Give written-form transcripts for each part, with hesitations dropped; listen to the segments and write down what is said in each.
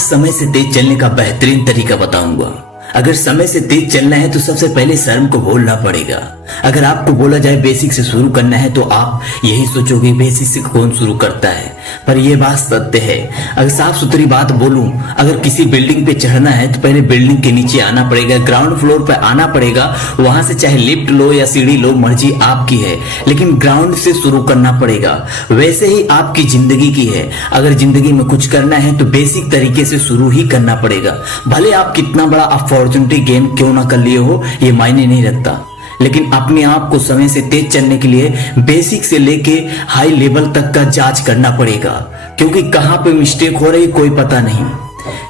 आज समय से तेज चलने का बेहतरीन तरीका बताऊंगा। अगर समय से तेज चलना है तो सबसे पहले शर्म को भूलना पड़ेगा। अगर आपको बोला जाए बेसिक से शुरू करना है तो आप यही सोचोगे बेसिक से कौन शुरू करता है, पर यह बात सत्य है। अगर साफ सुथरी बात बोलूं, अगर किसी बिल्डिंग पे चढ़ना है तो पहले बिल्डिंग के नीचे आना पड़ेगा, ग्राउंड फ्लोर पे आना पड़ेगा। वहां से चाहे लिफ्ट लो या सीढ़ी लो, मर्जी आपकी है, लेकिन ग्राउंड से शुरू करना पड़ेगा। वैसे ही आपकी जिंदगी की है। अगर जिंदगी में कुछ करना है तो बेसिक तरीके से शुरू ही करना पड़ेगा। भले आप कितना बड़ा अपॉर्चुनिटी गेन क्यों ना कर लिए हो, ये मायने नहीं रखता, लेकिन अपने आप को समय से तेज चलने के लिए बेसिक से लेके हाई लेवल तक का जांच करना पड़ेगा। क्योंकि कहां पे मिस्टेक हो रही कोई पता नहीं।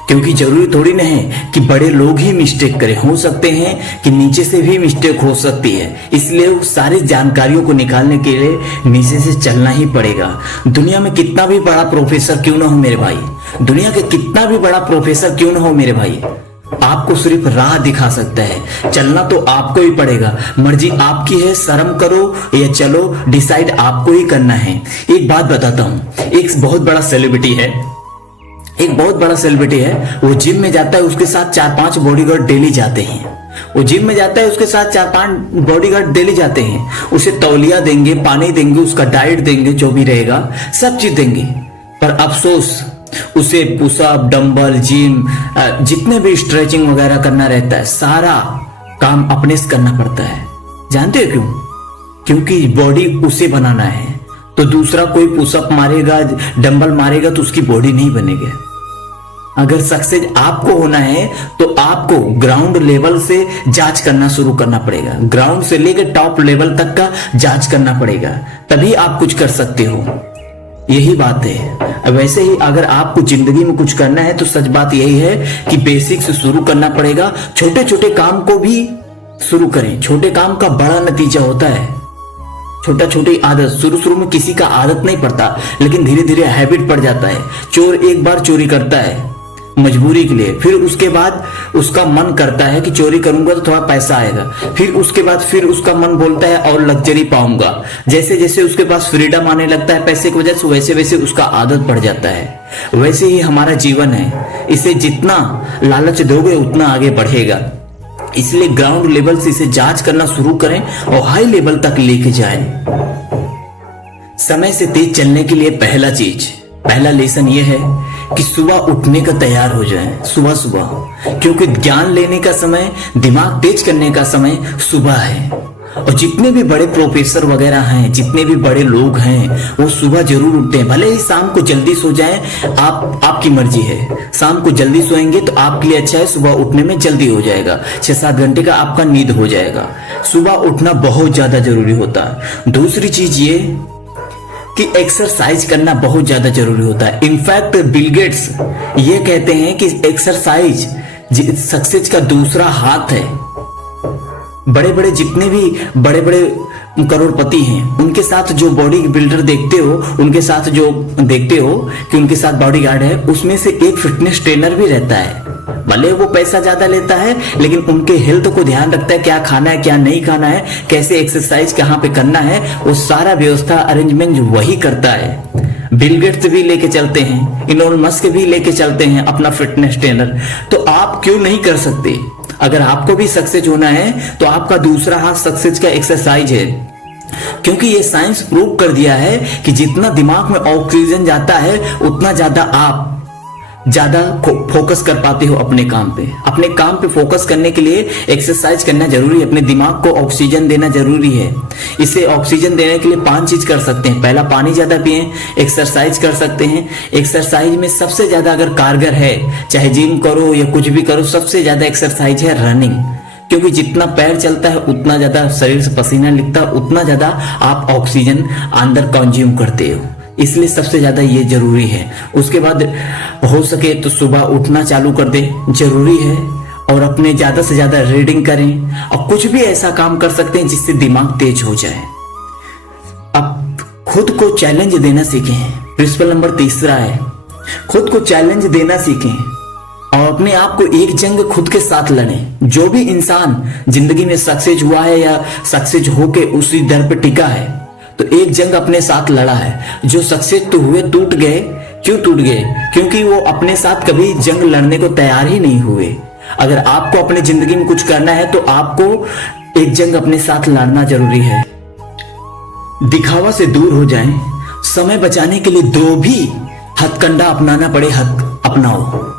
क्योंकि जरूरी थोड़ी ना है कि बड़े लोग ही मिस्टेक करें, हो सकते हैं कि नीचे से भी मिस्टेक हो सकती है। इसलिए उस सारी जानकारियों को निकालने के लिए नीचे से चलना ही पड़ेगा। दुनिया में कितना भी बड़ा प्रोफेसर क्यों ना हो मेरे भाई, दुनिया के कितना भी बड़ा प्रोफेसर क्यों ना हो मेरे भाई, आपको सिर्फ राह दिखा सकता है। चलना तो आपको ही पड़ेगा। मर्जी आपकी है, शर्म करो या चलो, डिसाइड आपको ही करना है। एक बात बताता हूं, एक बहुत बड़ा सेलिब्रिटी है, वो जिम में जाता है, उसके साथ 4-5 बॉडीगार्ड डेली जाते हैं। वो जिम में जाता है, उसके साथ 4-5 बॉडीगार्ड डेली जाते हैं। उसे तौलिया देंगे, पानी देंगे, उसका डाइट देंगे, जो भी रहेगा सब चीज देंगे। पर अफसोस उसे पुशअप, डंबल, जिम, जितने भी स्ट्रेचिंग वगैरह करना रहता है, सारा काम अपने से करना पड़ता है। जानते हो क्यों? क्योंकि बॉडी उसे बनाना है। तो दूसरा कोई पुशअप मारेगा, डंबल मारेगा तो उसकी बॉडी नहीं बनेगी। अगर सक्सेस आपको होना है तो आपको ग्राउंड लेवल से जांच करना शुरू करना पड़ेगा। ग्राउंड से लेकर टॉप लेवल तक का जांच करना पड़ेगा, तभी आप कुछ कर सकते हो। यही बात है। वैसे ही अगर आपको जिंदगी में कुछ करना है तो सच बात यही है कि बेसिक से शुरू करना पड़ेगा। छोटे छोटे काम को भी शुरू करें। छोटे काम का बड़ा नतीजा होता है। छोटा छोटी आदत, शुरू में किसी का आदत नहीं पड़ता, लेकिन धीरे धीरे हैबिट पड़ जाता है। चोर एक बार चोरी करता है मजबूरी के लिए, फिर उसके बाद उसका मन करता है कि चोरी करूंगा तो थोड़ा पैसा आएगा, फिर उसके बाद फिर उसका मन बोलता है और लग्जरी पाऊंगा। जैसे जैसे उसके पास फ्रीडम आने लगता है पैसे की वजह से, वैसे वैसे उसका आदत बढ़ जाता है। वैसे ही हमारा जीवन है, इसे जितना लालच दोगे उतना आगे बढ़ेगा। इसलिए ग्राउंड लेवल से इसे जांच करना शुरू करें और हाई लेवल तक लेके जाएं। समय से तेज चलने के लिए पहला लेसन यह है कि सुबह उठने का तैयार हो जाए, सुबह, क्योंकि ज्ञान लेने का समय, दिमाग तेज करने का समय सुबह है। और जितने भी बड़े प्रोफेसर वगैरह हैं, जितने भी बड़े लोग हैं, वो सुबह जरूर उठते हैं। भले ही शाम को जल्दी सो जाएं, आपकी मर्जी है। शाम को जल्दी सोएंगे तो आपके लिए अच्छा है, सुबह उठने में जल्दी हो जाएगा। 6-7 घंटे का आपका नींद हो जाएगा। सुबह उठना बहुत ज्यादा जरूरी होता है। दूसरी चीज ये कि एक्सरसाइज करना बहुत ज्यादा जरूरी होता है। इनफैक्ट बिल गेट्स ये कहते हैं कि एक्सरसाइज सक्सेस का दूसरा हाथ है। बड़े बड़े जितने भी बड़े बड़े करोड़पति हैं, उनके साथ जो बॉडी बिल्डर देखते हो, उनके साथ जो देखते हो कि उनके साथ बॉडीगार्ड है, उसमें से एक फिटनेस ट्रेनर भी रहता है। भले वो पैसा ज्यादा लेता है, लेकिन उनके हेल्थ को ध्यान रखता है, क्या खाना है क्या नहीं खाना है, कैसे एक्सरसाइज कहाँ पे करना है, वो सारा व्यवस्था अरेंजमेंट वही करता है। बिल गेट्स भी लेके चलते हैं, इलोन मस्क भी लेके चलते हैं अपना फिटनेस ट्रेनर। तो आप क्यों नहीं कर सकते? अगर आपको भी सक्सेस होना है तो आपका दूसरा हाथ सक्सेस का एक्सरसाइज है। क्योंकि ये साइंस प्रूव कर दिया है कि जितना दिमाग में ऑक्सीजन जाता है, उतना ज्यादा आप फोकस कर पाते हो अपने काम पे। अपने काम पे फोकस करने के लिए एक्सरसाइज करना जरूरी है। अपने दिमाग को ऑक्सीजन देना जरूरी है। इसे ऑक्सीजन देने के लिए 5 चीज कर सकते हैं। पहला, पानी ज्यादा पिए, एक्सरसाइज कर सकते हैं। एक्सरसाइज में सबसे ज्यादा अगर कारगर है, चाहे जिम करो या कुछ भी करो, सबसे ज्यादा एक्सरसाइज है रनिंग। क्योंकि जितना पैर चलता है उतना ज्यादा शरीर से पसीना निकलता है, उतना ज्यादा आप ऑक्सीजन अंदर कंज्यूम करते हो। इसलिए सबसे ज्यादा ये जरूरी है। उसके बाद हो सके तो सुबह उठना चालू कर दे, जरूरी है। और अपने ज्यादा से ज्यादा रीडिंग करें और कुछ भी ऐसा काम कर सकते हैं जिससे दिमाग तेज हो जाए। अब खुद को चैलेंज देना सीखें। प्रिंसिपल नंबर 3 है, खुद को चैलेंज देना सीखें और अपने आप को एक जंग खुद के साथ लड़ें। जो भी इंसान जिंदगी में सक्सेस हुआ है या सक्सेस होके उसी दर पर टिका है, तो एक जंग अपने साथ लड़ा है। जो सक्सेस तो हुए, टूट गए, क्यों टूट गए? क्योंकि वो अपने साथ कभी जंग लड़ने को तैयार ही नहीं हुए। अगर आपको अपनी जिंदगी में कुछ करना है तो आपको एक जंग अपने साथ लड़ना जरूरी है। दिखावा से दूर हो जाएं, समय बचाने के लिए जो भी हथकंडा अपनाना पड़े अपनाओ।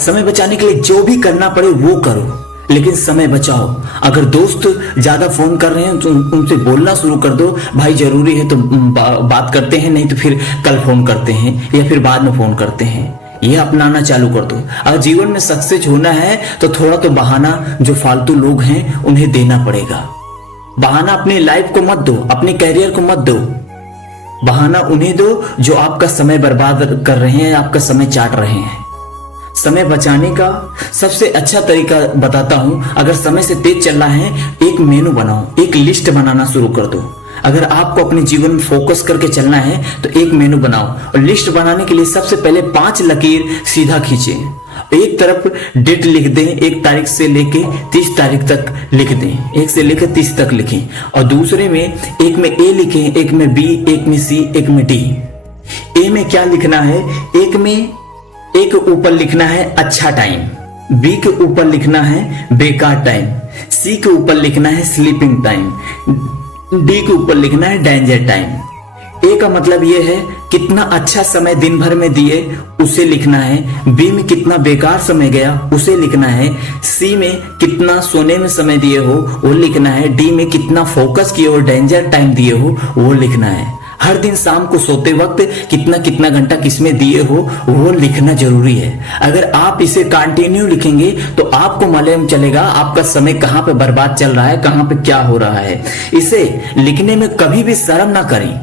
समय बचाने के लिए जो भी करना पड़े वो करो, लेकिन समय बचाओ। अगर दोस्त ज्यादा फोन कर रहे हैं तो उनसे बोलना शुरू कर दो, भाई जरूरी है तो बात करते हैं, नहीं तो फिर कल फोन करते हैं या फिर बाद में फोन करते हैं। ये अपनाना चालू कर दो। अगर जीवन में सक्सेस होना है तो थोड़ा तो बहाना जो फालतू लोग हैं उन्हें देना पड़ेगा। बहाना अपनी लाइफ को मत दो, अपने कैरियर को मत दो। बहाना उन्हें दो जो आपका समय बर्बाद कर रहे हैं, आपका समय चाट रहे हैं। समय बचाने का सबसे अच्छा तरीका बताता हूं। अगर समय से तेज चलना है, एक मेनू बनाओ, एक लिस्ट बनाना शुरू कर दो। अगर आपको अपने जीवन में फोकस करके चलना है तो एक मेनू बनाओ, और लिस्ट बनाने के लिए सबसे पहले 5 लकीर सीधा खींचें। एक तरफ डेट लिख दें, 1 तारीख से लेके 30 तारीख तक लिख दें, 1 से लेकर 30 तक लिखें। और दूसरे में एक में ए लिखें, एक में बी, एक में सी, एक में डी। ए में क्या लिखना है? एक ऊपर लिखना है अच्छा टाइम, बी के ऊपर लिखना है बेकार टाइम, सी के ऊपर लिखना है स्लीपिंग टाइम, डी के ऊपर लिखना है डेंजर टाइम। ए का मतलब यह है कितना अच्छा समय दिन भर में दिए उसे लिखना है, बी में कितना बेकार समय गया उसे लिखना है, सी में कितना सोने में समय दिए हो वो लिखना है, डी में कितना फोकस किए हो, डेंजर टाइम दिए हो वो लिखना है। हर दिन शाम को सोते वक्त कितना कितना घंटा किसमें दिए हो वो लिखना जरूरी है। अगर आप इसे कंटिन्यू लिखेंगे तो आपको मालूम चलेगा आपका समय कहां पे बर्बाद चल रहा है, कहां पे क्या हो रहा है। इसे लिखने में कभी भी शर्म ना करें।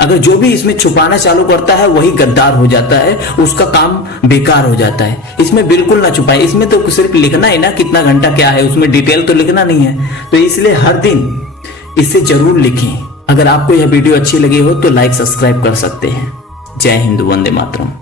अगर जो भी इसमें छुपाना चालू करता है वही गद्दार हो जाता है, उसका काम बेकार हो जाता है। इसमें बिल्कुल ना छुपाए, इसमें तो सिर्फ लिखना है ना कितना घंटा क्या है, उसमें डिटेल तो लिखना नहीं है। तो इसलिए हर दिन इसे जरूर लिखें। अगर आपको यह वीडियो अच्छी लगी हो तो लाइक सब्सक्राइब कर सकते हैं। जय हिंद, वंदे मातरम।